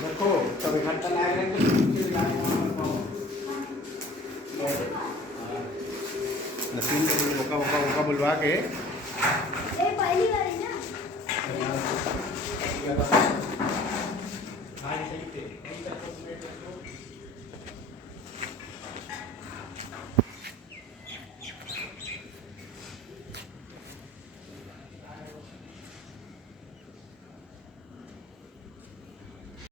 देखो कभी खट्टा लाएगा तो नसीम को वका वका वका बुलवा के पहली बार है ना।